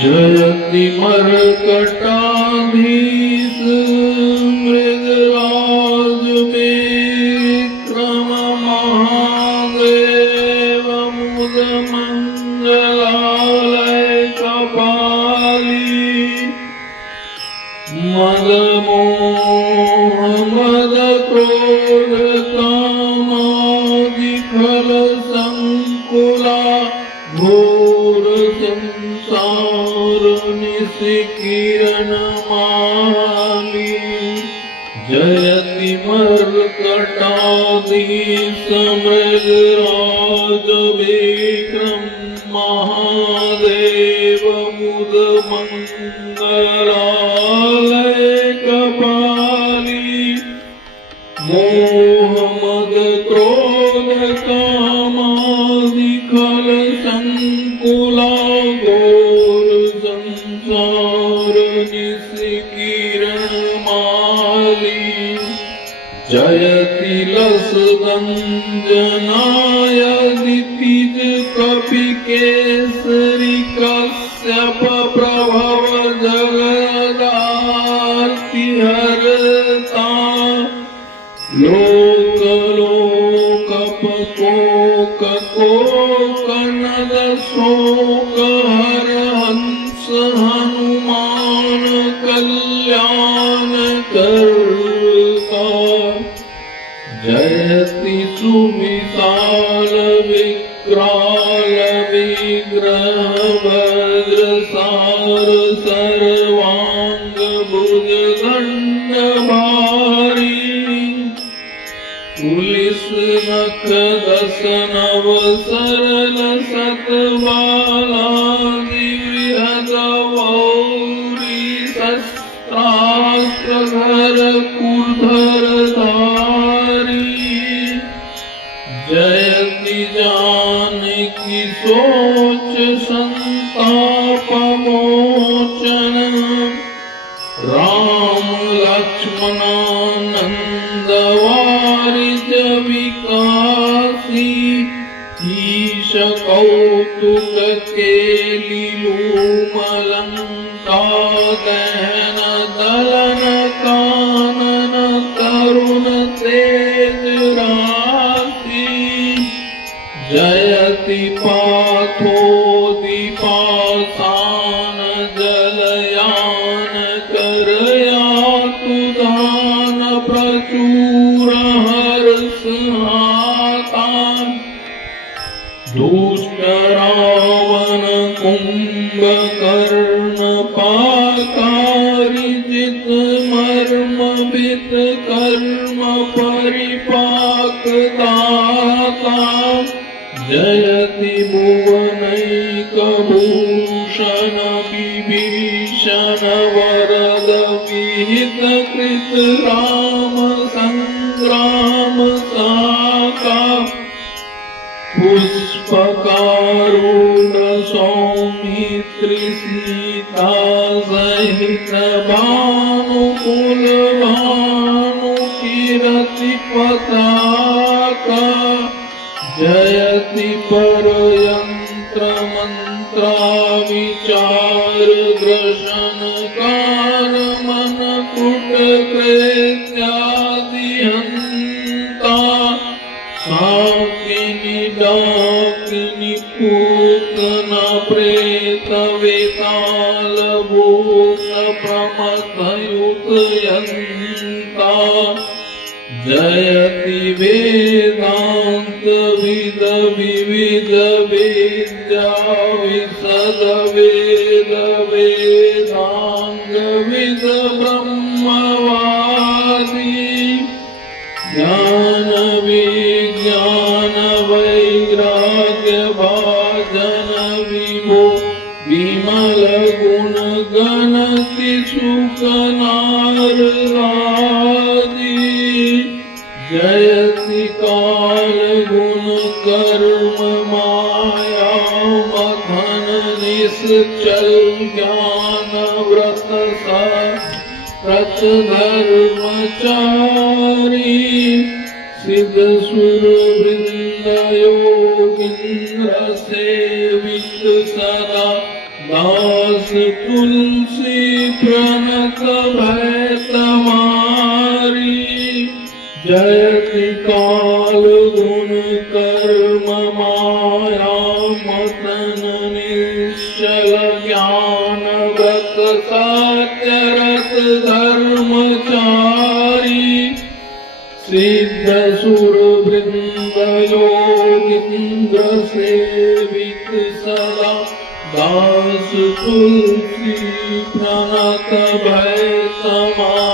जयति मर्कटाधीश मृगराज विक्रम महादेव मुद मंगलालय कपाली मदमोह मद क्रोध कामादि फल संकुला घोर संसार निशिकिरण माली जयति मर्कटाधीश मृगराज विक्रम महादेव मुद मंगलालय कपाली मोह मद क्रोध कामादि खल संकुला घोर संसार निशिकिरण माली जयति लसदंजनाय दितिज कपि केसरी कश्यप प्रभव जगदार्ति हरता लोक लोकपकोक कोकनद शोक हर हंस हनुमान कल्याण करता जयति सुविशाल विक्राल विग्रह वज्रसार सर्वांग भुजदंड भारी पुलिस नख दस नव सरल सतबाला दिव्यहद वौरी शस्त्रास्त्र धर कुर्धर धारी जयति जानकी सोच संताप मोचन राम लक्ष्मणानंद वारिज विकासी ईश कौतुक केलिलू मलंका दहन दलन कानन तरुण तेज राशि जयति पाथोदिपासान जलयान करयातु दान प्रचुर हर्षहातान दुष्ट रावण कुंभकर्ण पाकारिजित मर्मभित कर्म परिपाक दाता जयति भुवनैक भूषण विभीषण वरद विहित कृत राम संग्राम साका पुष्पकारुण सौमित्र सीता सहित भानुकुल भानु कीरति पताका जयति परयंत्र मंत्रा विचार ग्रसन कार मन कुट कृत्यादि हंता साकिनी डाकिनी पूतना प्रेत वेताल भूत प्रमथयुत यंता जयति वेदांत विद विविध विद्या विशद वेद वेदांग विद ब्रह्मवादी ज्ञान विज्ञान वैराग्य भाजन विभो विमल गुण गणति सुख नारदादी जयति काल गुण कर्म माया मथन निश्चल ज्ञान व्रत धर्मचारी सिद्ध सुर वृंद योगिंद्र सेवित सदा दास तुलसी प्रणत भय तमारी जयति काल गुण कर्म माया मतन निश्चल ज्ञान व्रत सत्यरत धर्मचारी सिद्ध सुर वृंद योगिंद्र सेवित सदा दास तुलसी प्रणत भय तमारी।